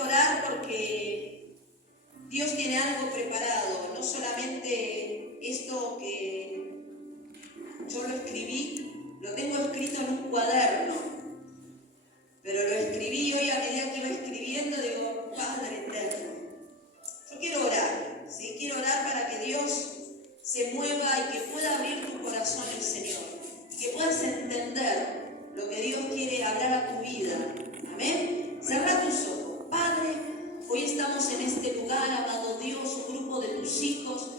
quiero orar porque Dios tiene algo preparado, no solamente esto que yo lo escribí, lo tengo escrito en un cuaderno, pero lo escribí hoy a medida que iba escribiendo, digo, Padre eterno, yo quiero orar, ¿sí? Quiero orar para que Dios se mueva y que pueda abrir tu corazón el Señor, y que puedas entender lo que Dios quiere hablar a tu vida. Amén. Cerra tus ojos. Padre, hoy estamos en este lugar, amado Dios, un grupo de tus hijos.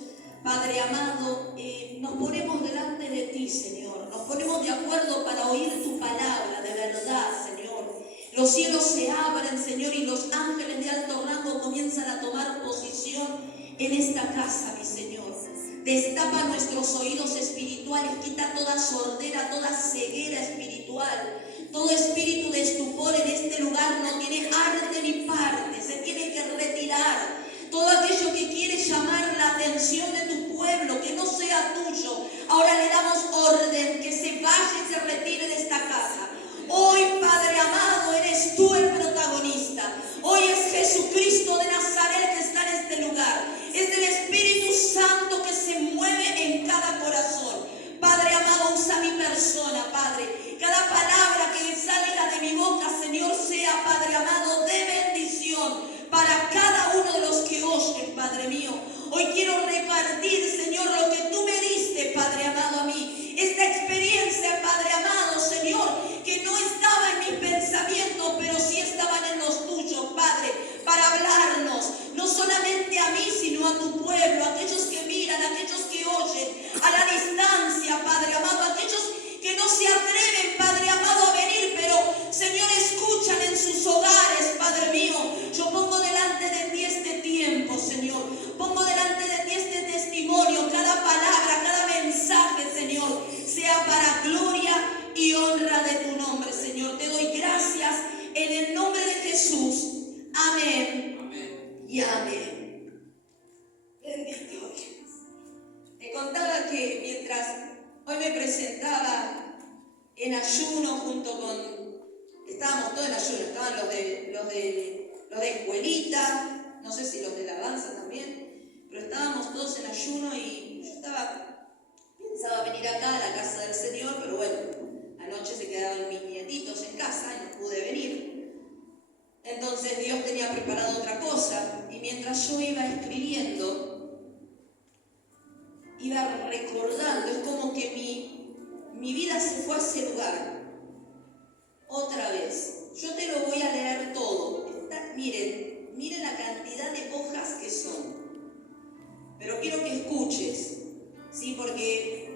Padre amado, nos ponemos delante de ti, Señor. Nos ponemos de acuerdo para oír tu palabra de verdad, Señor. Los cielos se abren, Señor, y los ángeles de alto rango comienzan a tomar posición en esta casa, mi Señor. Destapa nuestros oídos espirituales, quita toda sordera, toda ceguera espiritual. Todo espíritu de estupor en este lugar no tiene arte ni parte, se tiene que retirar. Todo aquello que quiere llamar la atención de tu pueblo, que no sea tuyo, ahora le damos orden que se vaya y se retire de esta casa. Hoy, Padre amado, eres tú el protagonista. Hoy es Jesucristo de Nazaret que está en este lugar. Es el Espíritu Santo que se mueve en cada corazón. Padre amado, usa mi persona, Padre. Cada palabra que salga de mi boca, Señor, sea, Padre amado, de bendición para cada uno de los que oyen, Padre mío. Hoy quiero repartir, Señor, lo que tú me diste, Padre amado, a mí. Esta experiencia, Padre amado, Señor, que no estaba en mis pensamientos, pero sí estaban en los tuyos, Padre, para hablarnos, no solamente a mí, sino a tu pueblo, a aquellos que miran, a aquellos que oyen, a la distancia, Padre amado, a aquellos que no se atreven, Padre amado, a venir, pero, Señor, escuchan en sus hogares, Padre mío. Yo pongo delante de ti este tiempo, Señor. Pongo delante de ti este testimonio, cada palabra, cada mensaje, Señor, sea para gloria y honra de tu nombre, Señor. Te doy gracias en el nombre de Jesús. Amén. Amén. Y amén. Bendito Dios. Te contaba que mientras hoy me presentaba en ayuno junto con... Estábamos todos en ayuno, estaban los de escuelita, no sé si los de la danza también, pero estábamos todos en ayuno y yo pensaba venir acá a la casa del Señor, pero bueno, anoche se quedaron mis nietitos en casa y no pude venir. Entonces Dios tenía preparado otra cosa y mientras yo iba escribiendo, iba recordando, es como que mi vida se fue a ese lugar. Otra vez, yo te lo voy a leer todo. Miren la cantidad de hojas que son. Pero quiero que escuches, ¿sí? Porque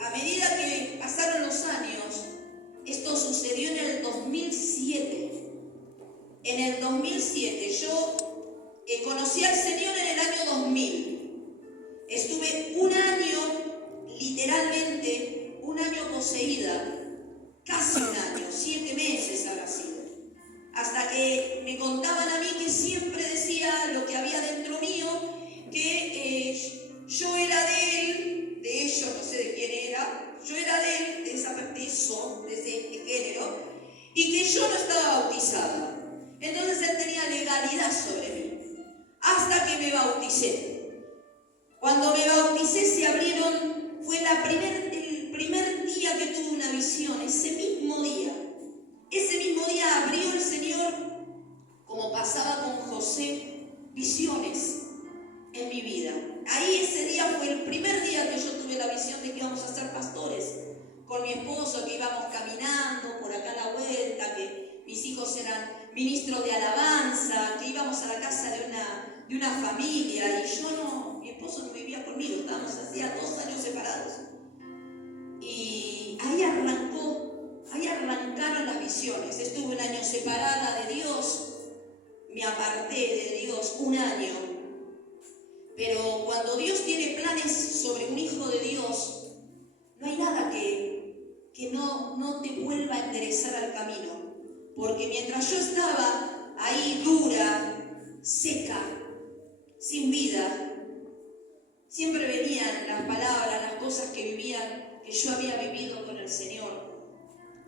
a medida que pasaron los años, esto sucedió en el 2007. En el 2007, yo conocí al Señor en el año 2000. Estuve un año, literalmente, un año poseída. Casi un año, 7 meses habrá sido. Hasta que me contaban a mí que siempre decía lo que había dentro mío, que yo era de él, de ellos, no sé de quién era, yo era de él, de esa parte, de ese género, y que yo no estaba bautizada. Entonces él tenía legalidad sobre mí, hasta que me bauticé. Cuando me bauticé se abrieron, fue el primer día que tuve una visión, ese mismo día abrió el Señor, como pasaba con José, visiones en mi vida. Ahí ese día fue el primer día que yo tuve la visión de que íbamos a ser pastores, con mi esposo, que íbamos caminando por acá a la vuelta, que mis hijos eran ministros de alabanza, que íbamos a la casa de una familia, y yo no, mi esposo no vivía conmigo, estábamos hacía 2 años separados. Y ahí arrancaron las visiones. Estuve un año separada de Dios, me aparté de Dios un año. Pero cuando Dios tiene planes sobre un hijo de Dios, no hay nada que no te vuelva a enderezar al camino. Porque mientras yo estaba ahí dura, seca, sin vida, siempre venían las palabras, las cosas que yo había vivido con el Señor.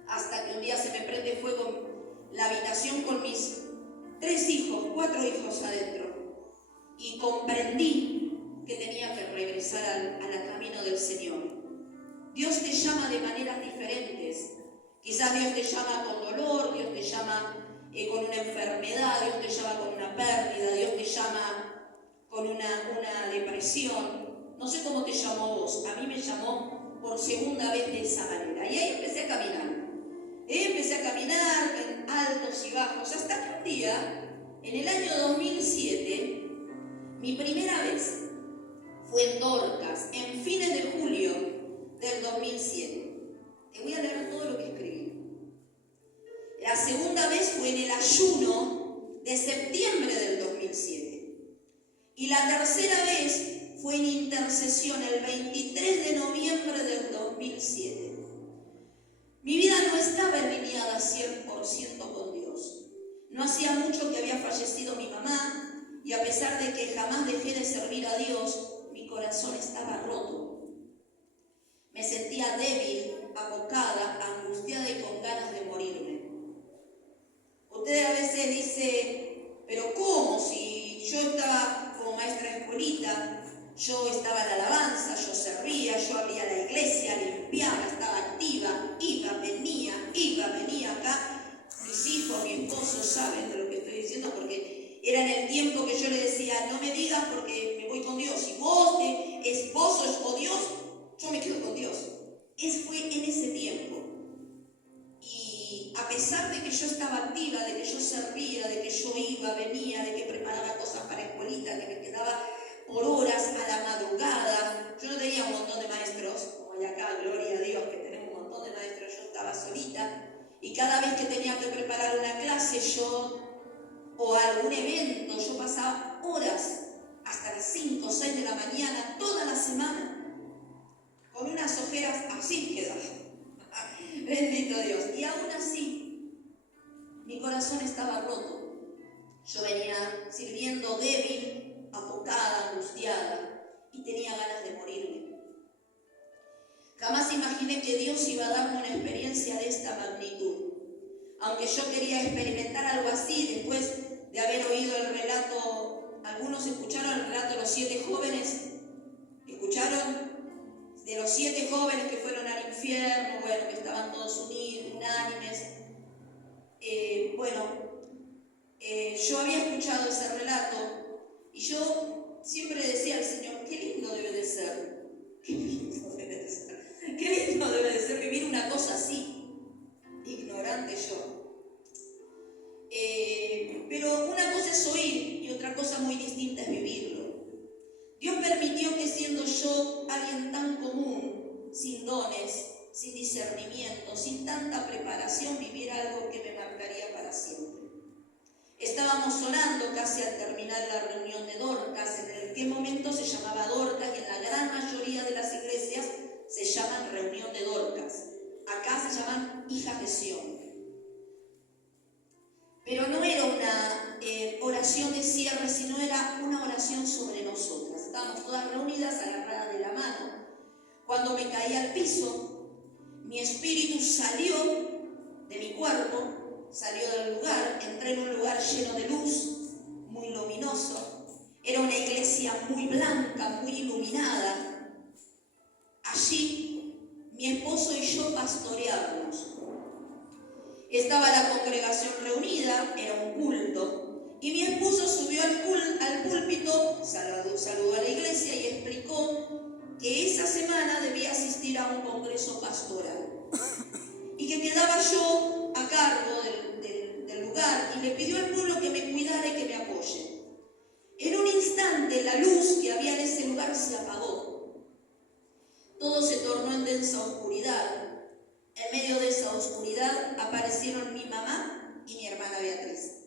Hasta que un día se me prende fuego la habitación con mis 4 hijos adentro, y comprendí que tenía que regresar al camino del Señor. Dios te llama de maneras diferentes. Quizás Dios te llama con dolor, Dios te llama con una enfermedad, Dios te llama con una pérdida, Dios te llama con una depresión. No sé cómo te llamó vos, a mí me llamó por segunda vez de esa manera. Y ahí empecé a caminar. Empecé a caminar en altos y bajos, hasta que un día, en el año 2007, mi primera vez fue en Dorcas, en fines de julio del 2007. Te voy a leer todo lo que escribí. La segunda vez fue en el ayuno de septiembre del 2007. Y la tercera vez fue en intercesión el 23 de noviembre del 2007. Mi vida no estaba alineada 100% con Dios. No hacía mucho que había fallecido mi mamá, y a pesar de que jamás dejé de servir a Dios, mi corazón estaba roto. Me sentía débil, abocada, angustiada y con ganas de morirme. Usted a veces dice, pero ¿cómo? Si yo estaba como maestra de escuelita, yo estaba en la alabanza, yo servía, yo abría la iglesia, limpiaba, estaba activa, iba, venía acá. Mis hijos, mi esposo saben de lo que estoy diciendo, porque era en el tiempo que yo le decía, no me digas porque me voy con Dios. Si vos te esposo o Dios, yo me quedo con Dios. Fue en ese tiempo. Y a pesar de que yo estaba activa, de que yo servía, de que yo iba, venía, de que preparaba cosas para escuelita, que me quedaba por horas a la madrugada, yo no tenía un montón de maestros, como hay acá, gloria a Dios, que tenemos un montón de maestros, yo estaba solita, y cada vez que tenía que preparar una clase o algún evento, yo pasaba horas, hasta las 5 o 6 de la mañana, toda la semana, con unas ojeras así quedaba. Bendito Dios. Y aún así, mi corazón estaba roto. Yo venía sirviendo débil, apocada, angustiada, y tenía ganas de morirme. Jamás imaginé que Dios iba a darme una experiencia de esta magnitud. Aunque yo quería experimentar algo así, después de haber oído el relato, algunos escucharon el relato de los 7 jóvenes, ¿escucharon? De los 7 jóvenes que fueron al infierno, bueno, que estaban todos unidos, unánimes. Yo había escuchado ese relato y yo siempre decía al Señor, qué lindo debe de ser, qué lindo debe de ser, qué lindo debe de ser vivir una cosa así, ignorante yo. Pero una cosa es oír y otra cosa muy distinta es vivirlo. Dios permitió que siendo yo alguien tan común, sin dones, sin discernimiento, sin tanta preparación, viviera algo que me marcaría para siempre. Estábamos orando casi al terminar la reunión de Dorcas, en aquel momento se llamaba Dorcas y en la gran mayoría de las iglesias se llaman reunión de Dorcas. Acá se llaman hijas de Sión. Pero no era una oración de cierre, sino era una oración sobre nosotras. Estábamos todas reunidas, agarradas de la mano. Cuando me caí al piso, mi espíritu salió de mi cuerpo, salió del lugar, entré en un lugar lleno de luz, muy luminoso. Era una iglesia muy blanca, muy iluminada. Allí, mi esposo y yo pastoreábamos. Estaba la congregación reunida, era un culto, y mi esposo subió al púlpito, saludó a la iglesia y explicó que esa semana debía asistir a un congreso pastoral y que quedaba yo a cargo del lugar, y le pidió al pueblo que me cuidara y que me apoye. En un instante la luz que había en ese lugar se apagó. Todo se tornó en densa oscuridad. En medio de esa oscuridad aparecieron mi mamá y mi hermana Beatriz.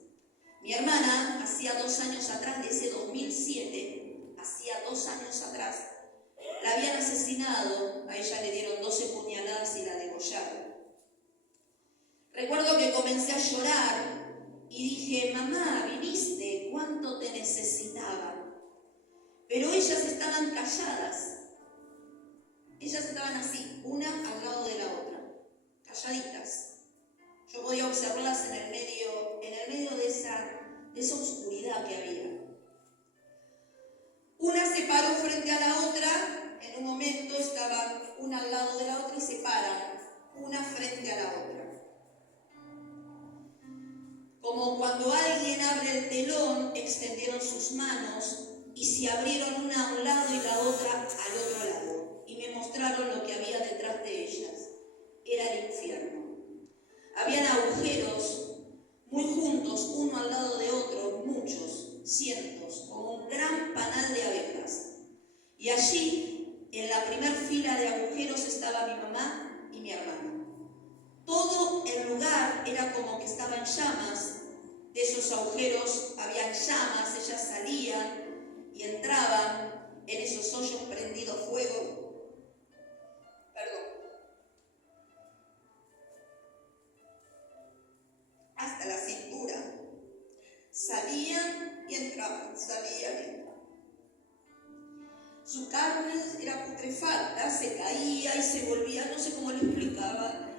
Mi hermana, hacía 2 años atrás, de ese 2007, hacía 2 años atrás, la habían asesinado, a ella le dieron 12 puñaladas y la degollaron. Recuerdo que comencé a llorar y dije, mamá, viniste, ¿cuánto te necesitaba? Pero ellas estaban calladas. Ellas estaban así, una al lado de la otra, calladitas. Yo podía observarlas en el medio de esa oscuridad que había. Una se paró frente a la otra, en un momento estaban una al lado de la otra y se paran, una frente a la otra. Como cuando alguien abre el telón, extendieron sus manos y se abrieron una a un lado y la otra al otro lado, y me mostraron lo que había detrás de ellas. Era el infierno. Habían agujeros muy juntos, uno al lado de otro, muchos, cientos, como un gran panal de abejas. Y allí, en la primer fila de agujeros, estaba mi mamá y mi hermano. Todo el lugar era como que estaba en llamas. De esos agujeros habían llamas, ellas salían y entraban en esos hoyos prendidos fuego. Hasta la cintura. Salían y entraban, salían y entraban. Su carne era putrefacta, se caía y se volvía, no sé cómo lo explicaba,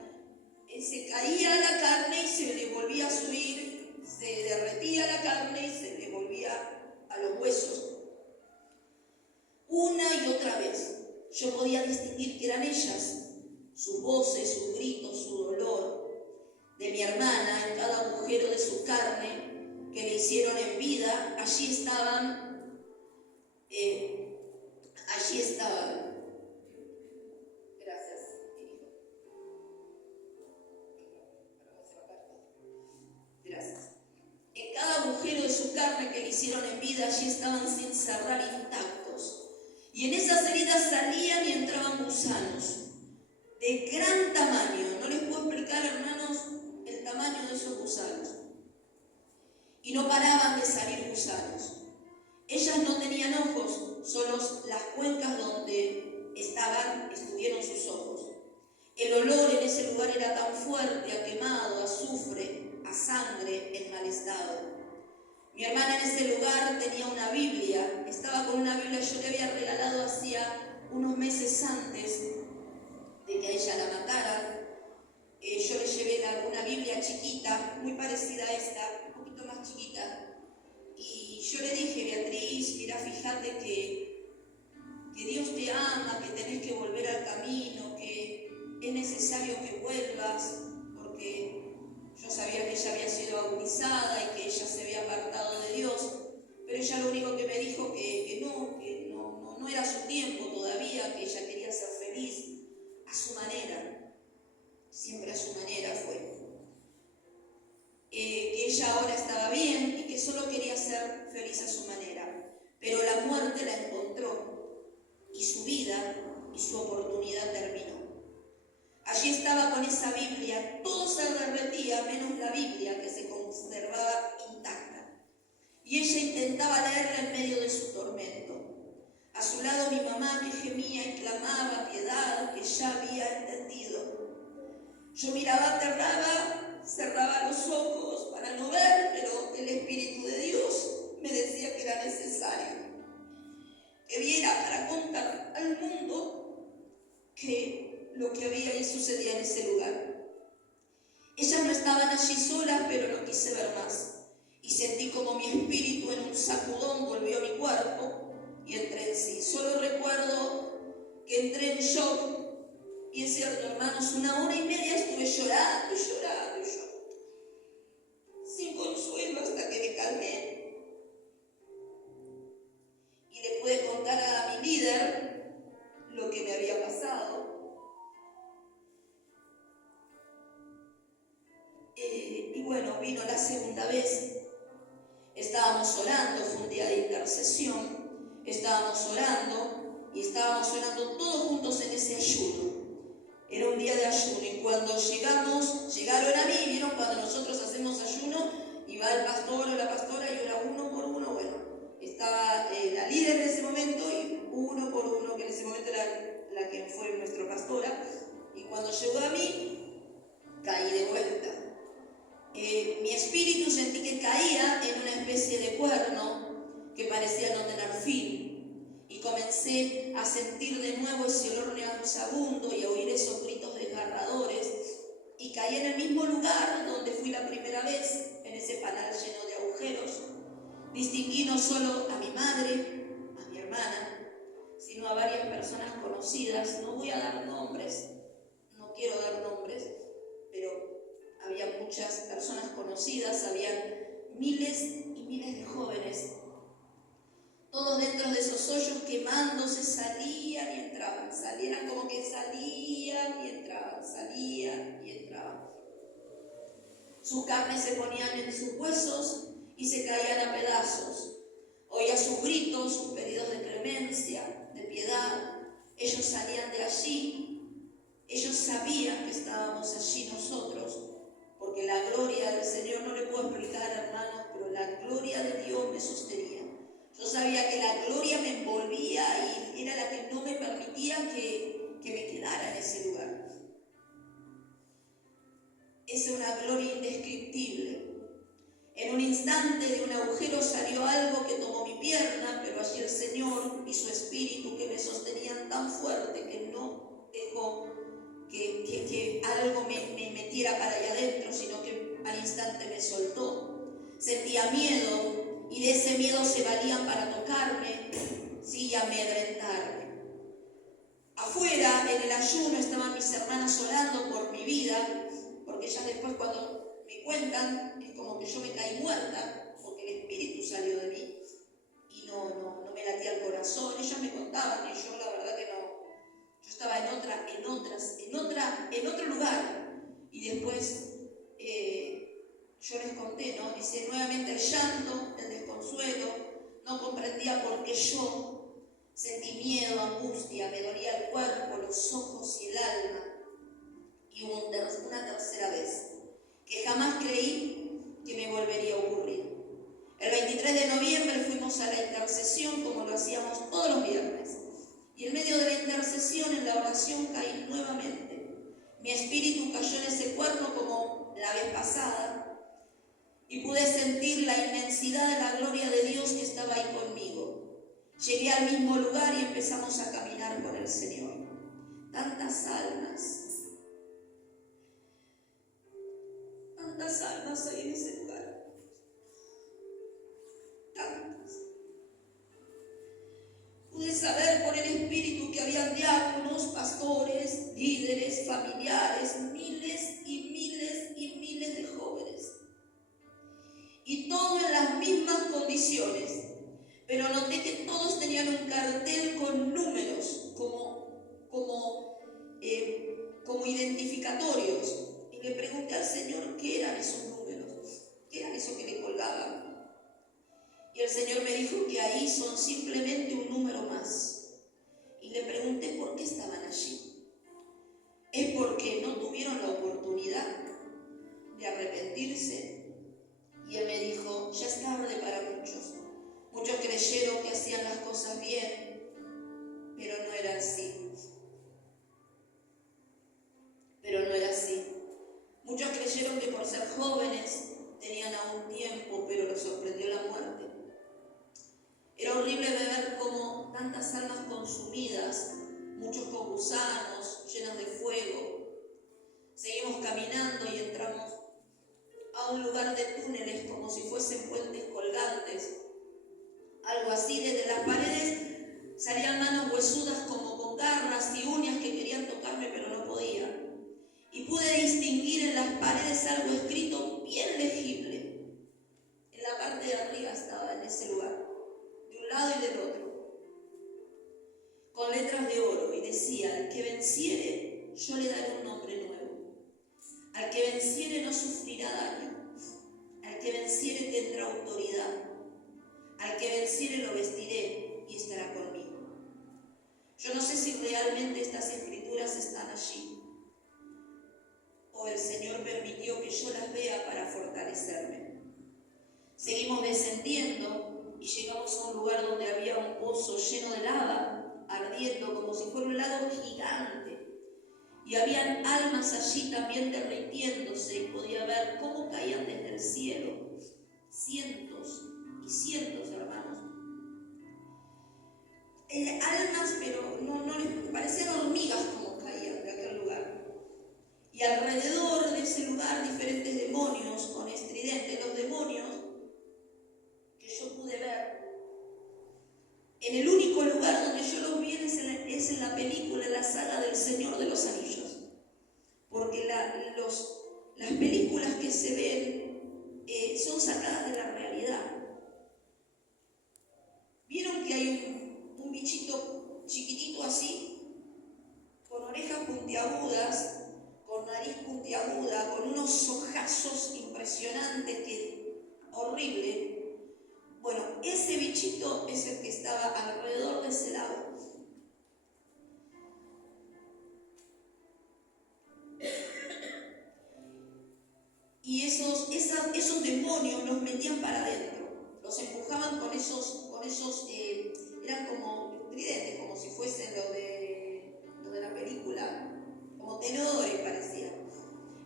se caía la carne y se le volvía a subir, se derretía la carne y se le volvía a los huesos. Una y otra vez, yo podía distinguir que eran ellas, sus voces, sus gritos, su dolor. De mi hermana, en cada agujero de su carne que le hicieron en vida, allí estaban. Gracias, hijo. Gracias. En cada agujero de su carne que le hicieron en vida, allí estaban sin cerrar, intactos. Y en esas heridas salían y entraban gusanos de gran tamaño. No les puedo explicar, hermanos, el tamaño de esos gusanos. Y no paraban de salir gusanos. Ellas no tenían ojos, solo las cuencas donde estuvieron sus ojos. El olor en ese lugar era tan fuerte, a quemado, a azufre, a sangre en mal estado. Mi hermana en ese lugar tenía una Biblia, estaba con una Biblia, yo le había regalado hacía unos meses antes de que a ella la mataran. Yo le llevé una Biblia chiquita, muy parecida a esta, un poquito más chiquita. Y yo le dije, Beatriz, mira, fíjate que Dios te ama, que tenés que volver al camino, que es necesario que vuelvas, porque yo sabía que ella había sido bautizada y que ella se había apartado de Dios, pero ella lo único que me dijo que no era su tiempo todavía, que ella quería ser feliz a su manera, siempre a su manera fue. Que ella ahora estaba bien y que solo quería ser feliz a su manera. Pero la muerte la encontró y su vida y su oportunidad terminó. Allí estaba con esa Biblia, todo se derretía menos la Biblia que se conservaba intacta. Y ella intentaba leerla en medio de su tormento. A su lado mi mamá que gemía y clamaba piedad, que ya había entendido. Yo miraba aterrada, cerraba los ojos para no ver, pero el Espíritu de Dios me decía que era necesario que viera para contar al mundo que lo que había y sucedía en ese lugar. Ellas no estaban allí solas, pero no quise ver más. Y sentí como mi espíritu en un sacudón volvió a mi cuerpo y entré en sí. Solo recuerdo que entré en shock. Y es cierto, hermanos, 1 hora y media estuve llorando y llorando y llorando, sin consuelo hasta que me calmé. Y le pude contar a mi líder lo que me había pasado. Y bueno, vino la segunda vez. Estábamos orando, fue un día de intercesión. Estábamos orando y estábamos orando todos juntos en ese ayuno. Era un día de ayuno y cuando llegaron a mí, vieron cuando nosotros hacemos ayuno y va el pastor o la pastora y ora uno por uno. Bueno, estaba la líder en ese momento y uno por uno, que en ese momento era la que fue nuestra pastora. Y cuando llegó a mí, caí de vuelta. Mi espíritu sentí que caía en una especie de cuerno que parecía no tener fin. Y comencé a sentir de nuevo ese olor nauseabundo y a oír esos gritos desgarradores. Y caí en el mismo lugar donde fui la primera vez, en ese panal lleno de agujeros. Distinguí no solo a mi madre, a mi hermana, sino a varias personas conocidas. No voy a dar nombres, no quiero dar nombres, pero había muchas personas conocidas, había miles y miles de jóvenes, todos dentro de esos hoyos quemándose, salían y entraban, salían como que salían y entraban, salían y entraban. Sus carnes se ponían en sus huesos y se caían a pedazos. Oía sus gritos, sus pedidos de clemencia, de piedad. Ellos salían de allí. Ellos sabían que estábamos allí nosotros, porque la gloria del Señor, no le puedo explicar, hermanos, pero la gloria de Dios me sostenía. Yo sabía que la gloria me envolvía y era la que no me permitía que me quedara en ese lugar. Es una gloria indescriptible. En un instante de un agujero salió algo que tomó mi pierna, pero allí el Señor y su Espíritu, que me sostenían tan fuerte que no dejó que algo me metiera para allá adentro, sino que al instante me soltó. Sentía miedo y de ese miedo se valían para tocarme, sí, y amedrentarme. Afuera, en el ayuno, estaban mis hermanas orando por mi vida, porque ellas después, cuando me cuentan, es como que yo me caí muerta, porque el Espíritu salió de mí y no me latía el corazón. Ellas me contaban y yo la verdad que no. Yo estaba en otro lugar. Y después yo les conté, ¿no? Dice, nuevamente el llanto, el desconsuelo, no comprendía por qué yo sentí miedo, angustia, me dolía el cuerpo, los ojos y el alma. Y hubo una tercera vez, que jamás creí que me volvería a ocurrir. El 23 de noviembre fuimos a la intercesión, como lo hacíamos todos los viernes. Y en medio de la intercesión, en la oración, caí nuevamente. Mi espíritu cayó en ese cuerno como la vez pasada y pude sentir la inmensidad de la gloria de Dios que estaba ahí conmigo. Llegué al mismo lugar y empezamos a caminar con el Señor. Tantas almas hay en ese lugar. Tantas. Pude saber por el Espíritu que habían diáconos, pastores, líderes, familiares, miles y miles y miles de jóvenes. Y todo en las mismas condiciones. Pero noté que todos tenían un cartel con números como identificatorios. Y le pregunté al Señor qué eran esos números, qué eran eso que le colgaban. Y el Señor me dijo que ahí son simplemente un número más. Y le pregunté por qué estaban allí. Es porque no tuvieron la oportunidad de arrepentirse. Y Él me dijo, ya es tarde para muchos. Muchos creyeron que hacían las cosas bien, pero no era así. Muchos creyeron que por ser jóvenes tenían aún tiempo, pero los sorprendió la muerte. Era horrible ver cómo tantas almas consumidas, muchos con gusanos, llenas de fuego. Seguimos caminando y entramos a un lugar de túneles como si fuesen puentes colgantes. Algo así, desde las paredes salían manos huesudas como con garras y uñas que querían tocarme, pero no podía. Y pude distinguir en las paredes algo escrito bien legible. En la parte de arriba estaba, en ese lugar, de un lado y del otro, con letras de oro, y decía, al que venciere, yo le daré un nombre nuevo. Al que venciere no sufrirá daño. Al que venciere tendrá autoridad. Al que venciere lo vestiré y estará conmigo. Yo no sé si realmente estas escrituras están allí, o el Señor permitió que yo las vea para fortalecerme. Seguimos descendiendo y llegamos a un lugar donde había un pozo lleno de lava, ardiendo como si fuera un lago gigante. Y habían almas allí también derritiéndose y podía ver cómo caían desde el cielo. Cientos y cientos, hermanos. Almas, pero no les parecían hormigas como caían de aquel lugar. Y alrededor de ese lugar diferentes demonios con estridentes. Los demonios que yo pude en la película, en la saga del Señor de los Anillos. Porque las películas que se ven son sacadas de la realidad. ¿Vieron que hay un bichito chiquitito así, con orejas puntiagudas, con nariz puntiaguda, con unos ojazos impresionantes, horrible? Bueno, ese bichito es el que estaba alrededor de ese lago. Y esos demonios los metían para adentro, los empujaban con esos eran como tridentes, como si fuesen lo de la película, como tenedores parecían.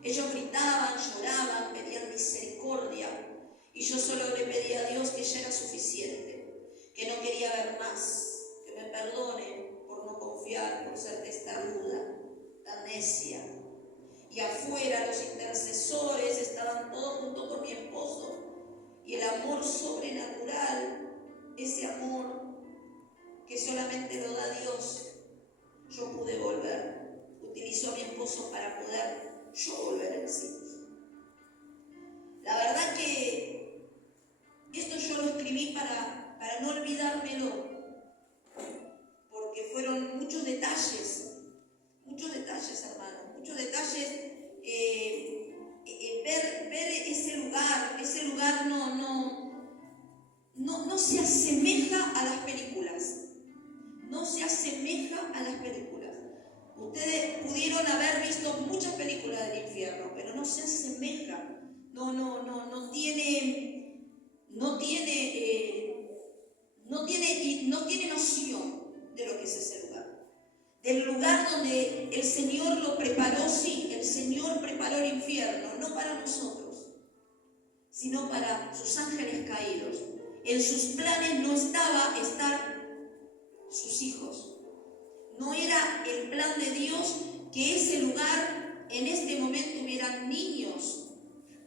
Ellos gritaban, lloraban, pedían misericordia, y yo solo le pedía a Dios que ya era suficiente, que no quería ver más, que me perdone por no confiar, por ser testaruda, tan necia. Y afuera los intercesores estaban todos junto con mi esposo, y el amor sobrenatural, ese amor que solamente lo da Dios, yo pude volver. Utilizó a mi esposo para poder yo volver en sí. La verdad que esto yo lo escribí para no olvidármelo, porque fueron muchos detalles, hermano, muchos detalles. Ver ese lugar no se asemeja a las películas. No se asemeja a las películas. Ustedes pudieron haber visto muchas películas del infierno, pero no se asemeja. No tiene noción de lo que es ese lugar. Del lugar donde el Señor lo preparó, sí, el Señor preparó el infierno, no para nosotros, sino para sus ángeles caídos. En sus planes no estaba estar sus hijos. No era el plan de Dios que ese lugar en este momento hubieran niños.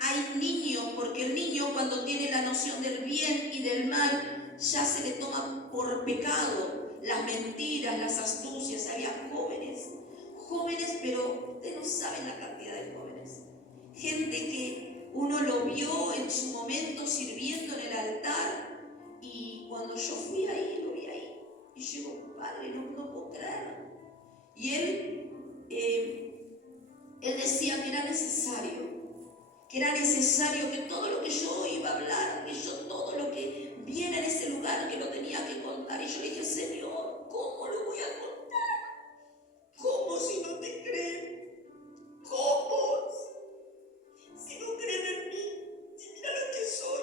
Hay niños, porque el niño cuando tiene la noción del bien y del mal ya se le toma por pecado las mentiras, las astucias. Había jóvenes, pero ustedes no saben la cantidad de jóvenes. Gente que uno lo vio en su momento sirviendo en el altar, y cuando yo fui ahí, lo vi ahí. Y yo digo, Padre, no puedo creer. Y él decía que era necesario que todo lo que yo iba a hablar, todo lo que viene en ese lugar, que lo tenía que contar. Y yo le dije, Señor, ¿cómo lo voy a contar? ¿Cómo si no te creen? ¿Cómo? Si no creen en mí, si mira lo que soy,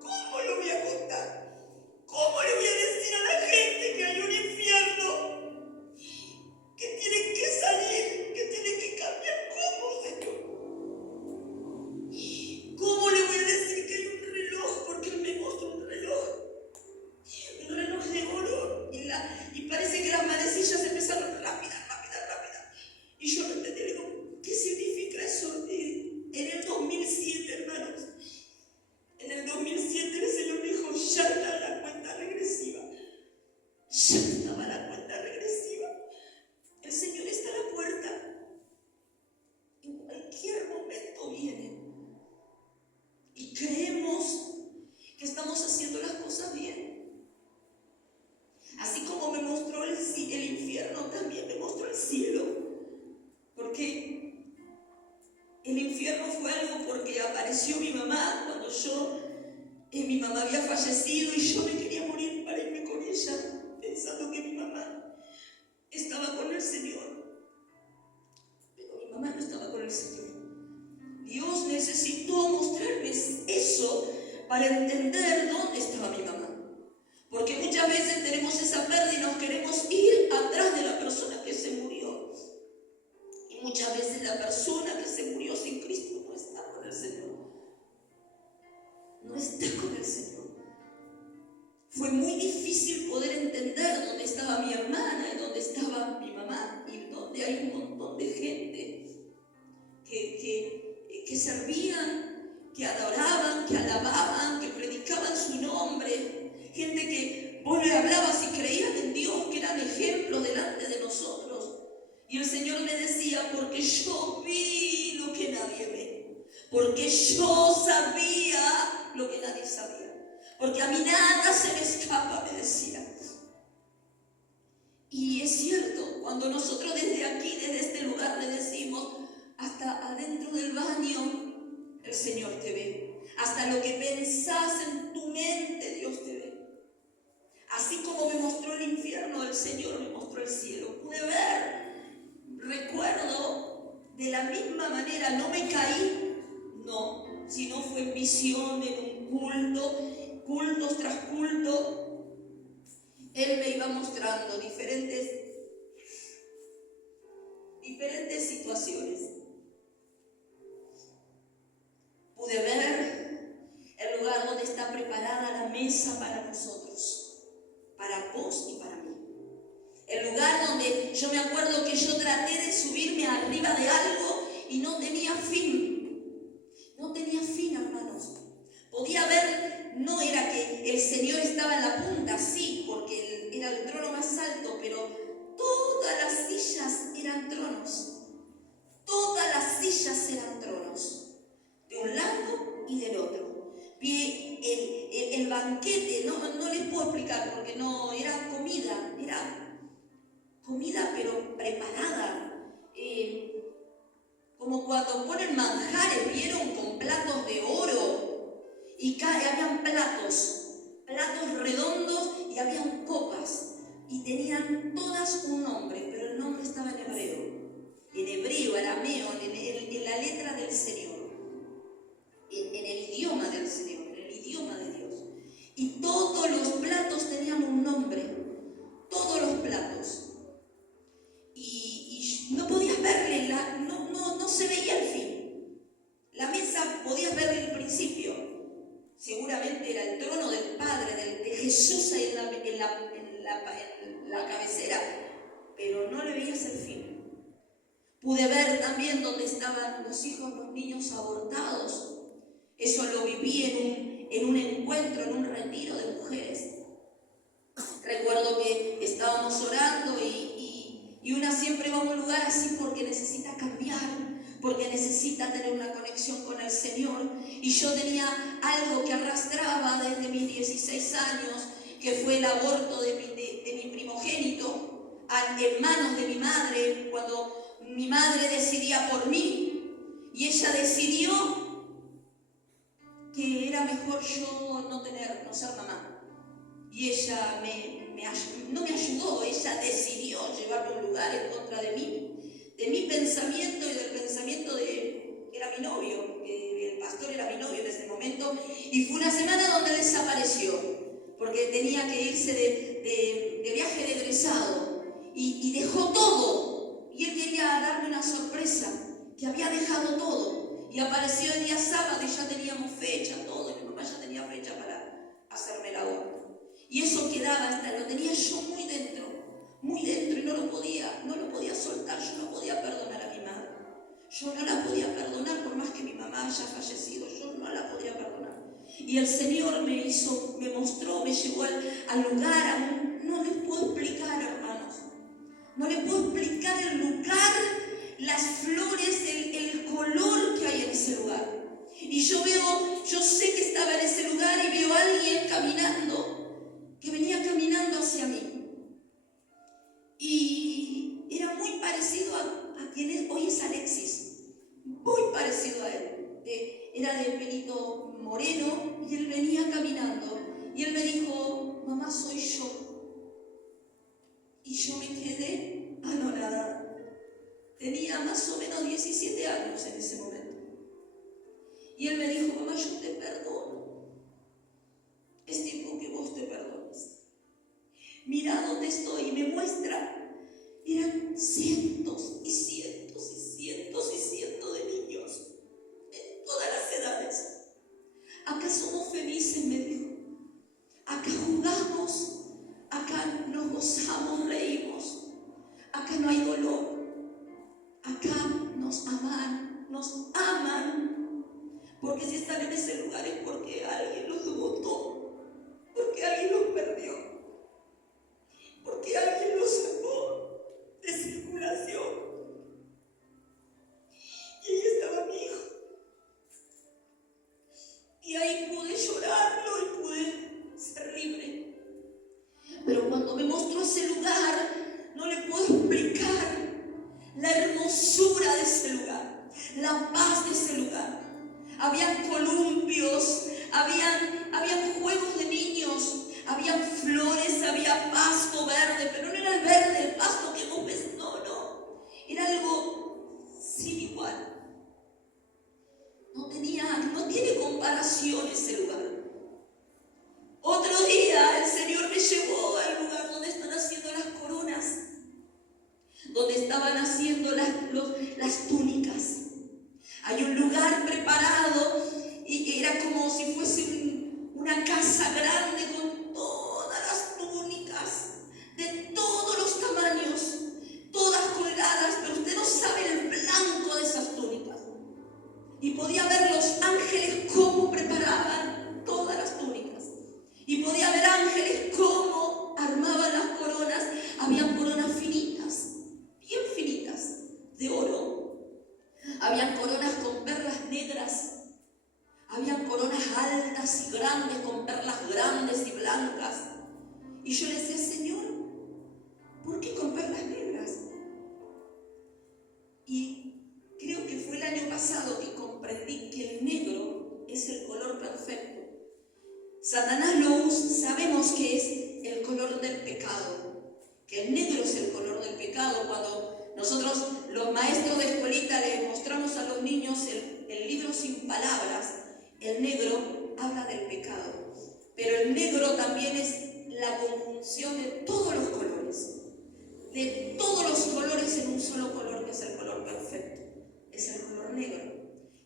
¿cómo lo voy a contar? ¿Cómo le voy a decir a la gente que hay un infierno? Que tienen que salir, que tienen que cambiar. ¿Cómo, Señor? ¿Cómo le voy a decir que hay un reloj? Porque él me mostró un reloj de oro, y parece que las manecillas empezaron rápida. Y yo no entendí, le digo, ¿qué significa eso? En el 2007, hermanos, en el 2007 el Señor dijo, ya está la cuenta regresiva. Ya estaba la cuenta regresiva. El Señor está a la puerta. En cualquier momento viene. Y creemos que estamos haciendo las cosas bien. Así como me mostró el infierno, también me mostró el cielo. Porque el infierno fue algo porque apareció mi mamá cuando mi mamá había fallecido, y yo me quería morir para irme con ella, pensando que mi mamá estaba con el Señor. Pero mi mamá no estaba con el Señor. Dios necesitó mostrarme eso para entender dónde estaba mi mamá. Porque muchas veces tenemos esa pérdida y nos queremos ir atrás de la persona que se murió. Y muchas veces la persona que se murió sin Cristo no está con el Señor. No está con el Señor. Fue muy difícil poder entender dónde estaba mi hermana y dónde estaba mi mamá, y dónde hay un montón de gente que servían, que adoraban, que alababan, que predicaban su nombre. Gente que vos le hablabas y creían en Dios, que eran ejemplos delante delante de nosotros. Y el Señor me decía, porque yo vi lo que nadie ve, porque yo sabía lo que nadie sabía, porque a mí nada se me escapa, me decía. Y es cierto, cuando nosotros desde aquí, desde este lugar, le decimos, hasta adentro del baño, el Señor te ve. Hasta lo que pensás en tu mente, Dios te ve. Así como me mostró el infierno, el Señor me mostró el cielo. Pude ver, recuerdo, de la misma manera, no me caí, no, sino fue en visión, en un culto, cultos tras culto. Él me iba mostrando diferentes situaciones. Pude ver el lugar donde está preparada la mesa para nosotros, para vos y para mí. El lugar donde yo me acuerdo que yo traté de subirme arriba de algo y no tenía fin. No tenía fin, hermanos. Podía ver, no era que el Señor estaba en la punta, sí, porque era el trono más alto, pero todas las sillas eran tronos. Todas las sillas eran tronos, de un lado y del otro. El banquete, no les puedo explicar porque no era comida, pero preparada. Como cuando ponen manjares, vieron, con platos de oro. Y habían platos redondos y habían copas. Y tenían todas un nombre, pero el nombre estaba en hebreo, arameo, en la letra del Señor. En el idioma del Señor, en el idioma de Dios. Y todos los platos tenían un nombre. Todos los platos. Y no podías verle, no se veía el fin. La mesa podías verle el principio. Seguramente era el trono del Padre, de Jesús ahí en la cabecera, pero no le veías el fin. Pude ver también dónde estaban los hijos, los niños abortados. Eso lo viví en un encuentro, en un retiro de mujeres. Recuerdo que estábamos orando y una siempre va a un lugar así porque necesita cambiar, porque necesita tener una conexión con el Señor. Y yo tenía algo que arrastraba desde mis 16 años, que fue el aborto de mi primogénito, en manos de mi madre, cuando mi madre decidía por mí, y ella decidió que era mejor yo no ser mamá. Y ella no me ayudó, ella decidió llevarme a un lugar en contra de mi pensamiento y del pensamiento que era mi novio, que el pastor era mi novio en ese momento, y fue una semana donde desapareció, porque tenía que irse de viaje de egresado, y dejó todo, y él quería darme una sorpresa, que había dejado todo, y apareció el día sábado y ya teníamos fecha, todo, y mi mamá ya tenía fecha para hacerme el aborto. Y eso quedaba, lo tenía yo muy dentro, y no lo podía soltar, yo no podía perdonar a mi madre. Yo no la podía perdonar por más que mi mamá haya fallecido, yo no la podía perdonar. Y el Señor me mostró, me llevó al lugar, no les puedo explicar, hermanos, no les puedo explicar el lugar, las flores, el color que hay en ese lugar. Y yo sé que estaba en ese lugar y veo a alguien que venía caminando hacia mí. Y era muy parecido a quien hoy es Alexis, muy parecido a él. Era de pelito moreno y él venía caminando. Y él me dijo, mamá, soy yo. Y yo me quedé anonadada. Tenía más o menos 17 años en ese momento. Y él me dijo, mamá, yo te perdono. Es tiempo que vos te perdones. Mira dónde estoy, y me muestra. Eran cientos y cientos y cientos y cientos de niños, de todas las edades. Acá somos felices, me dijo. Acá jugamos, acá nos gozamos, reímos. Acá no hay dolor. Acá nos aman. Porque si están en ese lugar es porque alguien los botó, porque alguien los perdió, porque alguien los sacó. Y ahí pude llorarlo y pude ser libre. Pero cuando me mostró ese lugar, no le puedo explicar la hermosura de ese lugar, la paz de ese lugar. Habían columpios, habían juegos de niños, habían flores, había pasto verde, pero no era el verde, el pasto que vos ves, no. Era algo sin igual. No tiene comparación ese lugar. Otro día el Señor me llevó al lugar donde están haciendo las coronas, donde estaban haciendo las túnicas. Hay un lugar preparado y era como si fuese una casa grande con todas las túnicas de todos los tamaños, todas colgadas, pero usted no sabe el blanco de esas túnicas. Y podía ver los ángeles cómo preparaban todas las túnicas. Y podía ver ángeles cómo armaban las coronas. Habían coronas finitas, bien finitas, de oro. Habían coronas con perlas negras. Habían coronas altas y grandes con perlas grandes y blancas. Y yo le decía, Señor, ¿por qué con perlas negras? Y creo que fue el año pasado que comprendí que el negro es el color perfecto. Satanás sabemos que es el color del pecado, que el negro es el color del pecado. Cuando nosotros, los maestros de escuelita, le mostramos a los niños el libro sin palabras, el negro habla del pecado. Pero el negro también es la conjunción de todos los colores. De todos los colores en un solo color, que es el color perfecto. Es el color negro.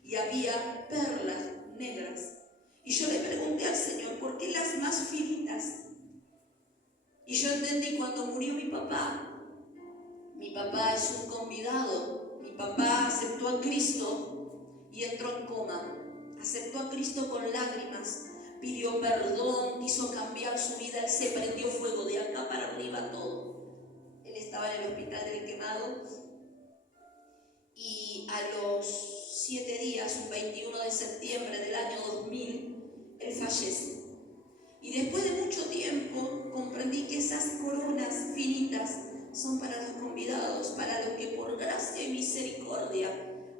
Y había perlas negras. Y yo le pregunté al Señor, ¿por qué las más finitas? Y yo entendí cuando murió mi papá. Mi papá es un convidado. Mi papá aceptó a Cristo y entró en coma. Aceptó a Cristo con lágrimas. Pidió perdón, quiso cambiar su vida. Él se prendió fuego de acá para arriba todo. Él estaba en el hospital del Quemado. Y a los 7 días, un 21 de septiembre del año 2000, él fallece. Y después de mucho tiempo comprendí que esas coronas finitas son para los convidados, para los que por gracia y misericordia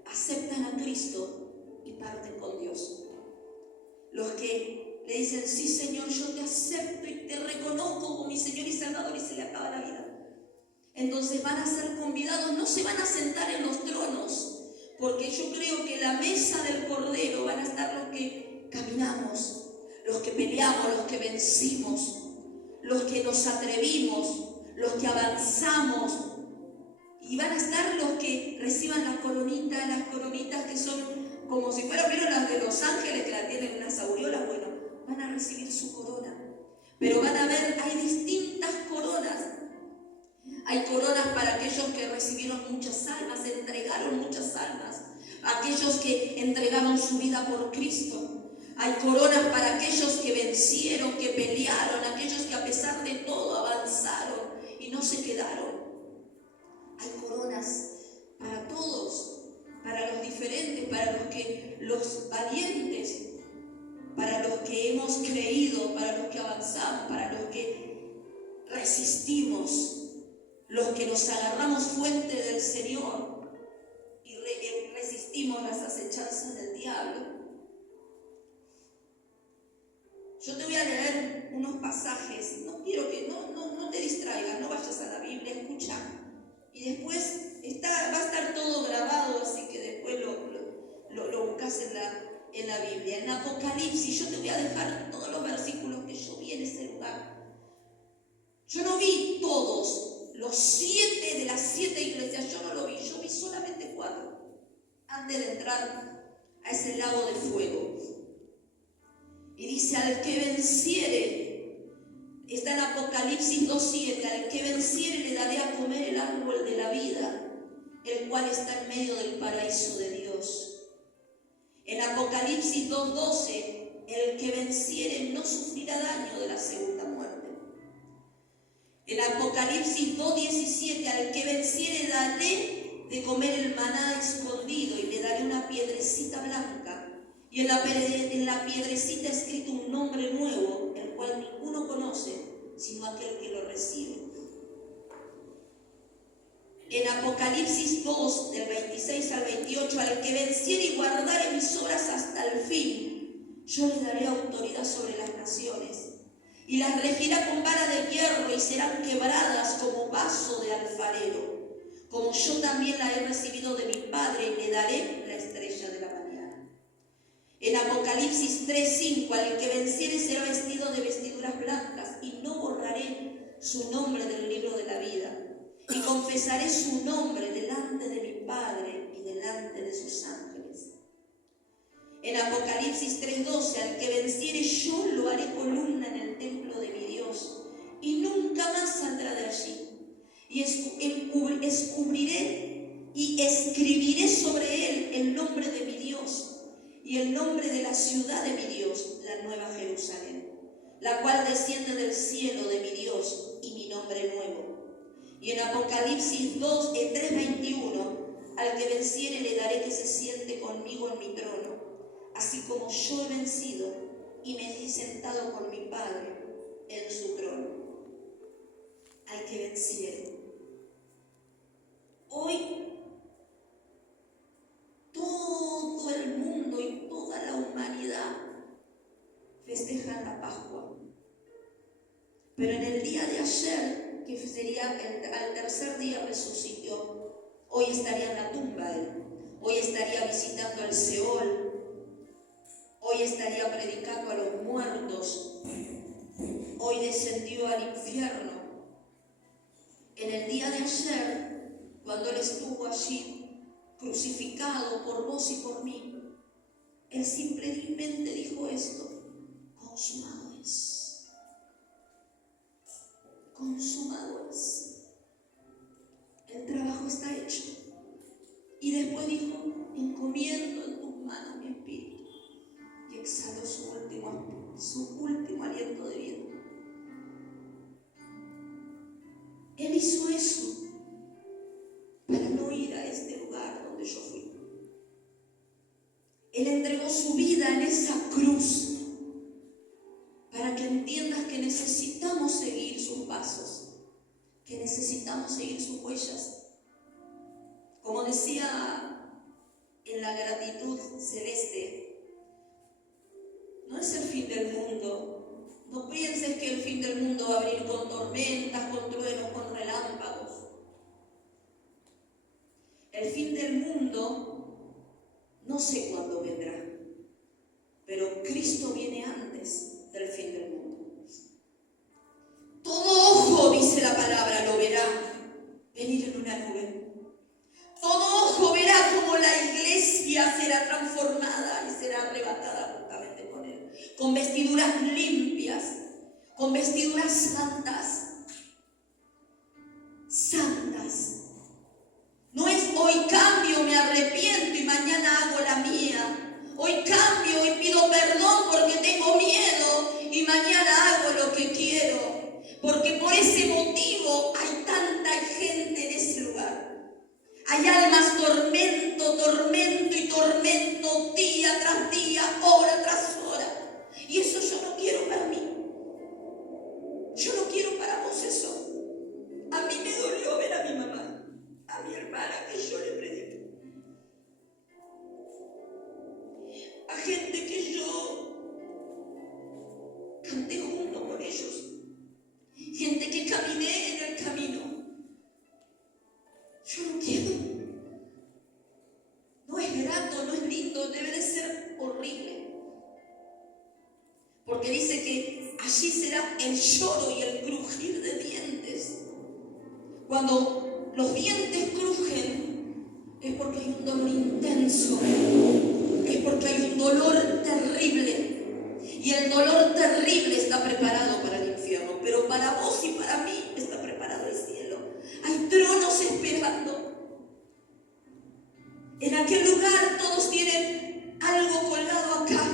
aceptan a Cristo y parten con Dios. Los que le dicen, sí Señor, yo te acepto y te reconozco como mi Señor y Salvador, y se le acaba la vida. Entonces van a ser convidados, no se van a sentar en los tronos, porque yo creo que en la mesa del Cordero van a estar los que caminamos, los que peleamos, los que vencimos, los que nos atrevimos, los que avanzamos. Y van a estar los que reciban las coronitas que son como si fueran, ¿vieron las de los ángeles que la tienen unas aureolas? Bueno, van a recibir su corona. Pero van a ver, hay distintas coronas. Hay coronas para aquellos que recibieron muchas almas, entregaron muchas almas. Aquellos que entregaron su vida por Cristo. Hay coronas para aquellos que vencieron, que pelearon, aquellos que a pesar de todo avanzaron y no se quedaron. Hay coronas para todos, para los diferentes, para los valientes, para los que hemos creído, para los que avanzamos, para los que resistimos, los que nos agarramos fuente del Señor y resistimos las acechanzas del diablo. Yo te voy a leer unos pasajes, no quiero que no te distraigas, no vayas a la Biblia, escucha. Y después va a estar todo grabado, así que después lo buscas en la Biblia. En Apocalipsis, yo te voy a dejar todos los versículos que yo vi en ese lugar. Yo no vi todos, los 7 de las 7 iglesias, yo no lo vi, yo vi solamente 4, antes de entrar a ese lago de fuego. Y dice, al que venciere, está en Apocalipsis 2:7, al que venciere le daré a comer el árbol de la vida, el cual está en medio del paraíso de Dios. En Apocalipsis 2:12, el que venciere no sufrirá daño de la segunda muerte. En Apocalipsis 2:17, al que venciere daré de comer el maná escondido y le daré una piedrecita blanca. Y en la piedrecita En Apocalipsis 2, del 26 al 28, al que venciere y guardare mis obras hasta el fin, yo le daré autoridad sobre las naciones, y las regirá con vara de hierro, y serán quebradas como vaso de alfarero, como yo también la he recibido de mi Padre, y le daré la estrella de la mañana. En Apocalipsis 3:5, al que venciere será vestido de vestiduras blancas, y no borraré su nombre del libro de la vida, y confesaré su nombre delante de mi Padre y delante de sus ángeles. En Apocalipsis 3:12, al que venciere yo lo haré columna en el templo de mi Dios, y nunca más saldrá de allí. Y escubriré y escribiré sobre él el nombre de mi Dios y el nombre de la ciudad de mi Dios, la nueva Jerusalén, la cual desciende del cielo de mi Dios, y mi nombre nuevo. Y en Apocalipsis 3:21, al que venciere le daré que se siente conmigo en mi trono, así como yo he vencido y me he sentado con mi Padre en su trono. Al que venciere. Hoy todo el mundo y toda la humanidad festejan la Pascua. Pero en el día de ayer, que sería al tercer día, resucitó. Hoy estaría en la tumba él. Hoy estaría visitando al Seol. Hoy estaría predicando a los muertos. Hoy descendió al infierno. En el día de ayer, cuando él estuvo allí crucificado por vos y por mí, él simplemente dijo esto: consumado es. Consumado es. El trabajo está hecho. Y después dijo: encomiendo en tus manos mi espíritu. Y exhaló su último aliento de vida. Él hizo eso para no ir a este lugar donde yo fui. Él entregó su vida en esa cruz para que entiendas que necesitamos seguir sus pasos, que necesitamos seguir sus huellas. Como decía en la gratitud celeste, no es el fin del mundo. No pienses que el fin del mundo va a venir con tormentas, con truenos, con relámpagos. El fin del mundo no sé cuándo vendrá, pero Cristo viene antes del fin del mundo. Todo ojo, dice la palabra, lo verá venir en una nube. Todo ojo verá cómo la iglesia será transformada y será arrebatada juntamente con él, con vestiduras limpias, con vestiduras santas. Santas. No es hoy cambio, me arrepiento y mañana hago la mía. Hoy cambio y pido perdón porque tengo miedo y mañana hago lo que quiero. Porque por ese motivo hay tanta gente en ese lugar. Hay almas tormento, tormento y tormento, día tras día, hora tras hora. Y eso yo no quiero para mí. Yo no quiero para vos eso. A mí me dolió ver a mi mamá, a mi hermana que yo le prediqué. A gente que yo canté junto con ellos. Gente que caminé en el camino. Yo no quiero. No es grato, no es lindo, debe de ser horrible. Porque dice que allí será el lloro y el crujir de dientes. Cuando los dientes crujen, es porque hay un dolor intenso, es porque hay un dolor terrible. Y el dolor terrible está preparado para el infierno, pero para vos y para mí está preparado el cielo. Hay tronos esperando. En aquel lugar todos tienen algo colgado acá,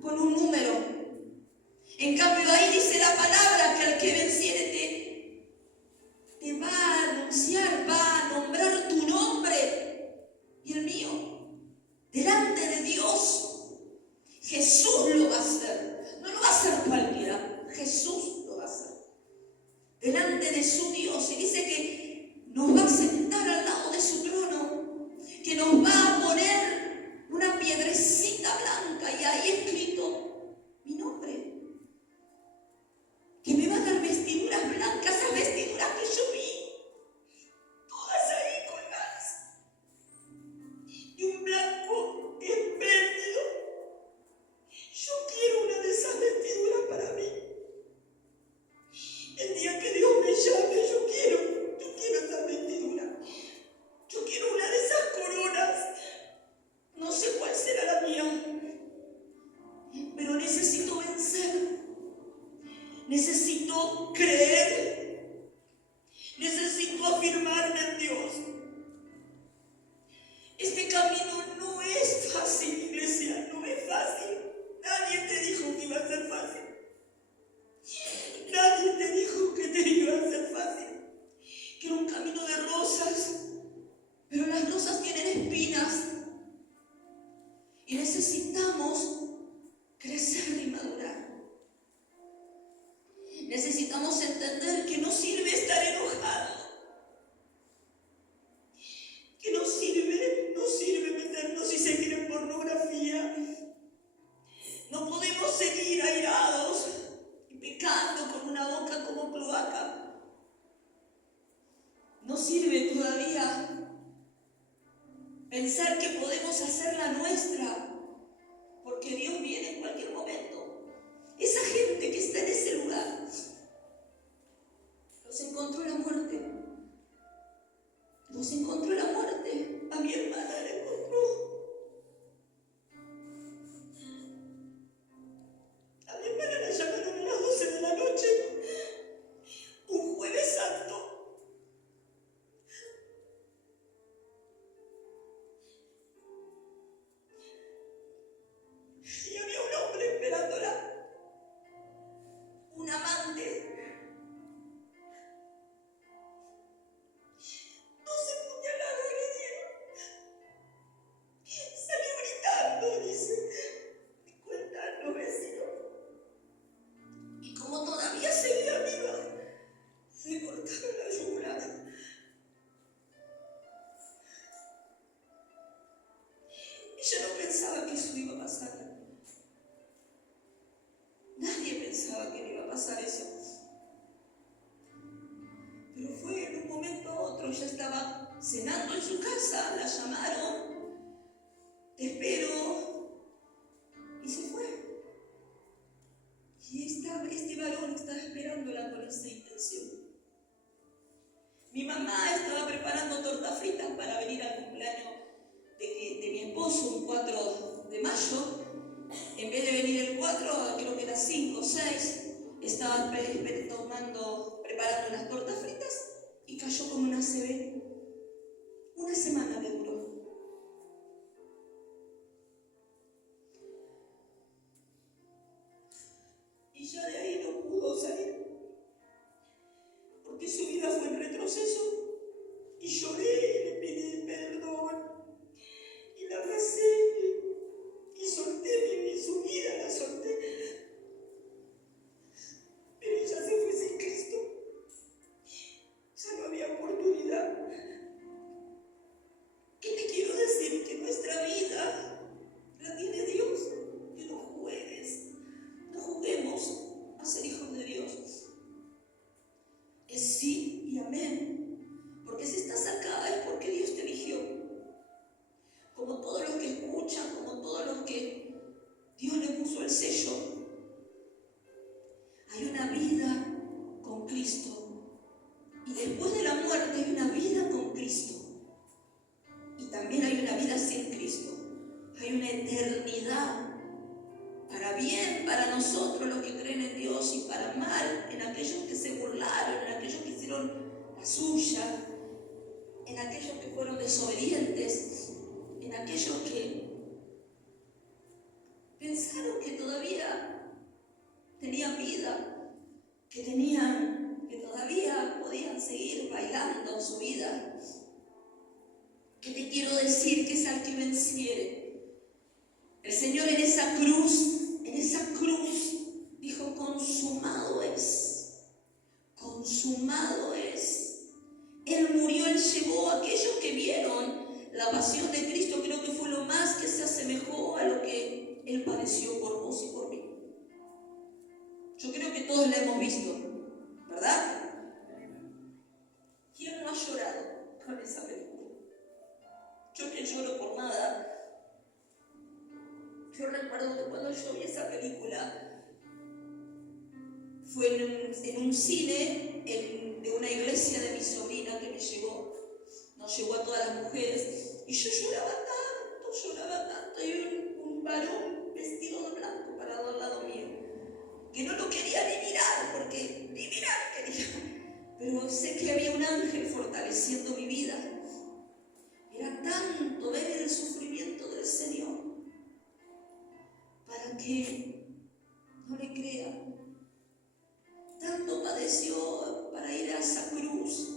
con un número. En cambio ahí dice la palabra que al que venciere te va a anunciar, va a nombrar tu nombre y el mío delante de Dios. Jesús lo va a hacer, no lo va a hacer cualquiera, Jesús lo va a hacer delante de su Dios. Y dice que nos va a sentar al Necesito creer. Necesito afirmarme en Dios. Este camino no es fácil, iglesia, no es fácil. Nadie te dijo que iba a ser fácil. Nadie te dijo que te iba a ser fácil. Que era un camino de rosas, pero las rosas tienen espinas. Y necesitamos crecer y madurar. Necesitamos entender que no sirve estar enojado. Que no sirve meternos y seguir en pornografía. No podemos seguir airados y pecando con una boca como cloaca. No sirve todavía pensar que podemos hacerla nuestra, porque Dios viene en cualquier momento. Esa gente que está en ese lugar, los encontró la muerte. Los encontró la muerte. A mi hermana la encontró. A mi hermana la llamaron a las 12 de la noche, un jueves santo. Y había un hombre esperándola, un amante. 12 puñaladas le dieron. Salió gritando, dice. Me cuentan los vecinos. Y como todavía seguía viva, le cortaron la yugular. Ella no pensaba que eso iba a pasar. Nadie pensaba que le iba a pasar eso. Pero fue en un momento a otro. Ella estaba cenando en su casa, la llamaron, te espero, y se fue. Y este varón estaba esperándola con esa intención. Mi mamá estaba preparando tortas fritas para venir al cumpleaños de mi esposo, un 4 de mayo. En vez de venir el 4, creo que era 5 o 6, estaba preparando las tortas fritas y cayó con una ACV. Una semana le duró. Y ya de ahí no pudo salir, porque su vida fue en retroceso. Y lloré y le pedí perdón. Y la abracé y solté su vida, la solté. Pero ella se fue sin Cristo. Ya no había oportunidad. ¿Qué te quiero decir? Que nuestra vida la tiene Dios. Que no juegues. No juguemos a ser hijos de Dios. Es sí y amén. Porque si estás acá es porque Dios te eligió. Como todos los que escuchan, como todos los que Dios le puso el sello. Hay una vida con Cristo. Y después de la muerte hay una vida con Cristo. Y también hay una vida sin Cristo. Hay una eternidad. Para bien, para nosotros los que creen en Dios, y para mal, en aquellos que se burlaron, en aquellos que hicieron la suya, en aquellos que fueron desobedientes, en aquellos que pensaron que todavía tenían vida, que todavía podían seguir bailando su vida. ¿Qué te quiero decir? Que es al que venciere. El Señor en esa cruz dijo: consumado es, consumado es. Él murió, Él llevó a aquellos que vieron la pasión de Cristo. Creo que fue lo más que se asemejó a lo que Él padeció por vos y por mí. Yo creo que todos la hemos visto, ¿verdad? ¿Quién no ha llorado con esa película? Yo que lloro por nada. Yo recuerdo que cuando yo vi esa película fue en un cine de una iglesia de mi sobrina que me llegó. Nos llegó a todas las mujeres y yo lloraba tanto. Y un varón vestido de blanco parado al lado mío, que no lo quería ni mirar pero sé que había un ángel fortaleciendo mi vida. Era tanto ver el sufrimiento del Señor para que no le crean. Tanto padeció para ir a esa cruz,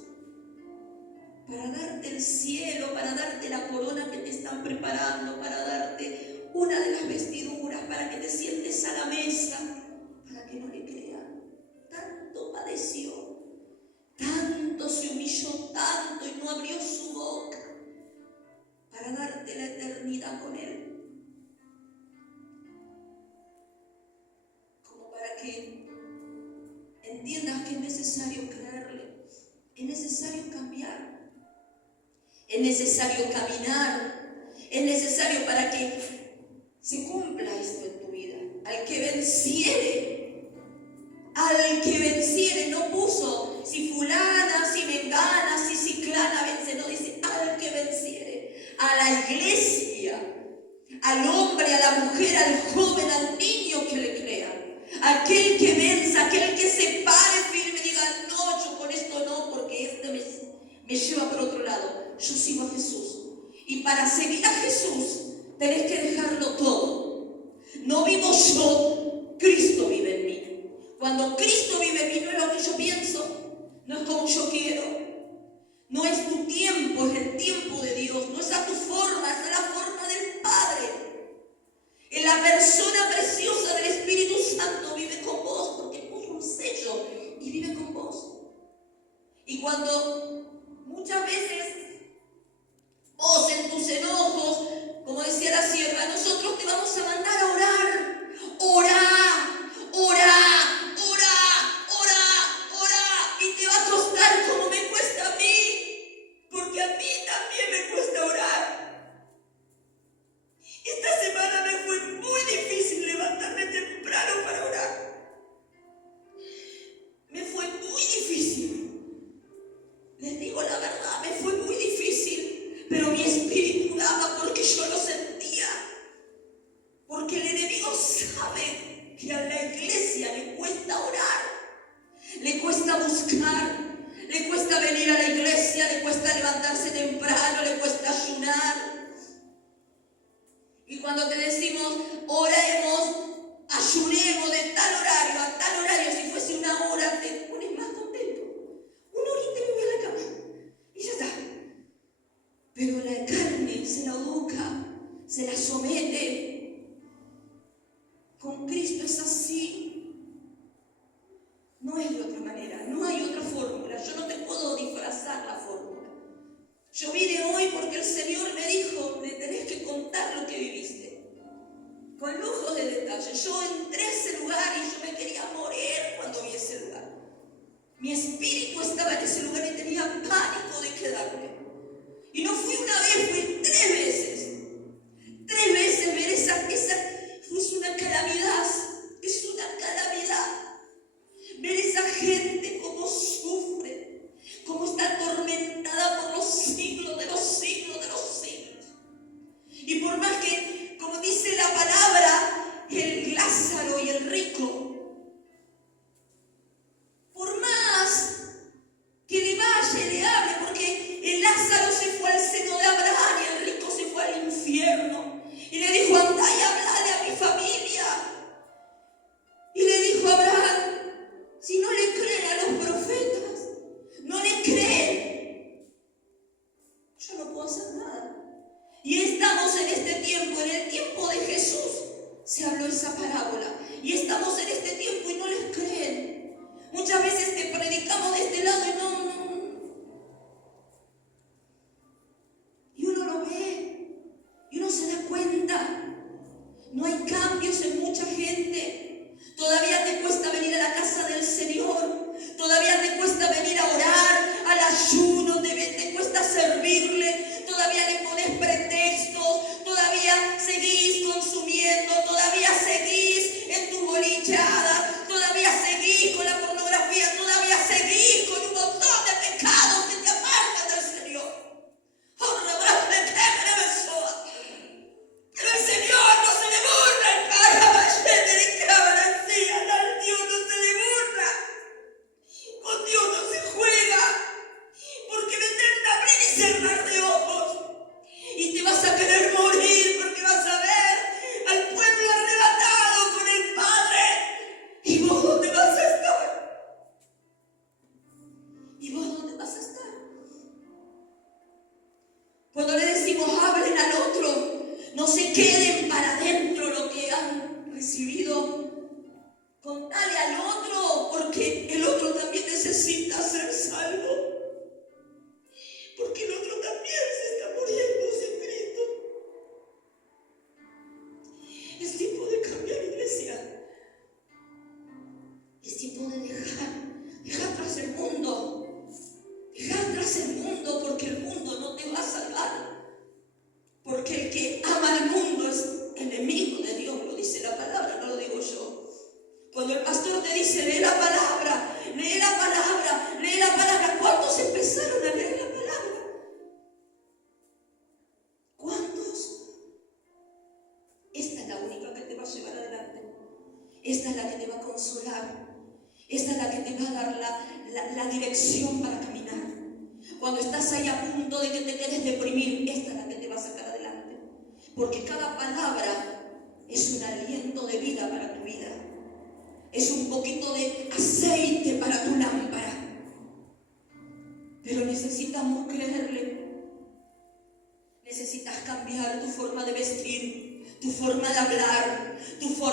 para darte el cielo, para darte la corona que te están preparando, para darte una de las vestiduras, para que te sientes a la mesa, para que no le crean. Tanto padeció, tanto se humilló, tanto y no abrió su boca para darte la eternidad con Él. Como para que entiendas que es necesario creerle, es necesario cambiar, es necesario caminar, es necesario para que se cumpla esto en tu vida. Al que venciere, no puso si fulana, si mengana, si ciclana vence, no, dice al que venciere, a la iglesia, al hombre, a la mujer, al joven, al niño que le crea. Aquel que venza, aquel que se pare firme y diga, no, yo con esto no, porque este me lleva por otro lado. Yo sigo a Jesús. Y para seguir a Jesús, tenés que dejarlo todo. No vivo yo, Cristo vive en mí. Cuando Cristo vive en mí, no es lo que yo pienso, no es como yo quiero. No es tu tiempo, es el tiempo de Dios. No es a tu forma, es a la forma del Padre. En la persona preciosa del Espíritu Santo vive con vos, porque puso un sello y vive con vos. Y cuando muchas veces vos en tus enojos, como decía la sierva, nosotros te vamos a mandar a orar. Orá. Y te va a costar como me cuesta a mí, porque a mí también me cuesta orar. Esta semana me fue muy difícil levantarme temprano para orar. Me fue muy difícil. Les digo la verdad, me fue muy difícil. Pero mi espíritu daba porque yo lo sentía. Porque el enemigo sabe que a la iglesia le cuesta orar. Le cuesta buscar. Le cuesta venir a la iglesia. Le cuesta levantarse temprano. Le cuesta ayunar. Y cuando te decimos, oremos, ayunemos de tal horario a tal horario, si fuese una hora, te pones más contento. Una horita y me voy a la cama. Y ya está. Pero la carne se la educa, se la somete. Con Cristo es así. No es de otra manera, no hay otra fórmula. Yo no te puedo disfrazar la fórmula. Yo vine hoy porque el Señor me dijo, le tenés que contar lo que viviste. Con lujos de detalle. Yo entré a ese lugar y yo me quería morir cuando vi ese lugar. Mi espíritu estaba en ese lugar y tenía pánico de quedarme. Y no fui una vez, fui 3 veces. 3 veces ver esa fue una calamidad. Es una calamidad. Ver esa gente cómo sufre, cómo está atormentada por los siglos de los siglos de los siglos. Y por más que, como dice la palabra, el Lázaro y el rico, por más que le vaya y le hable, porque el Lázaro se fue al seno de Abraham y que el otro también necesita ser salvo. Porque el otro también se está muriendo sin Cristo. Es tiempo de cambiar, iglesia. Es tiempo de dejar atrás el mundo. Dejar atrás el mundo, porque el mundo no te va a salvar. Porque el que ama al mundo es enemigo de Dios, lo dice la palabra, no lo digo yo. Cuando el pastor te dice, lee la palabra, lee la palabra, lee la palabra, ¿cuántos empezaron a leer la palabra? ¿Cuántos? Esta es la única que te va a llevar adelante. Esta es la que te va a consolar. Esta es la que te va a dar la dirección para caminar. Cuando estás ahí a punto de que te quedes deprimir, esta es la que te va a sacar adelante. Porque cada palabra es un aliento de vida para tu vida. Es un poquito de aceite para tu lámpara. Pero necesitamos creerle. Necesitas cambiar tu forma de vestir, tu forma de hablar, tu forma